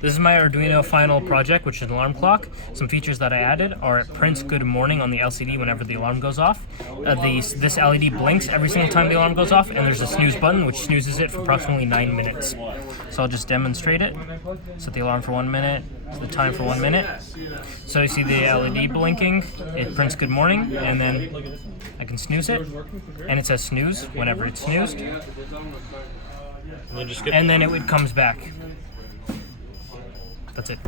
This is my Arduino final project, which is an alarm clock. Some features that I added are it prints good morning on the LCD whenever the alarm goes off. This LED blinks every single time the alarm goes off, and there's a snooze button which snoozes it for approximately 9 minutes. So I'll just demonstrate it. Set the alarm for 1 minute, the time for 1 minute. So you see the LED blinking, it prints good morning, and then I can snooze it, and it says snooze whenever it's snoozed. And then it comes back. That's it.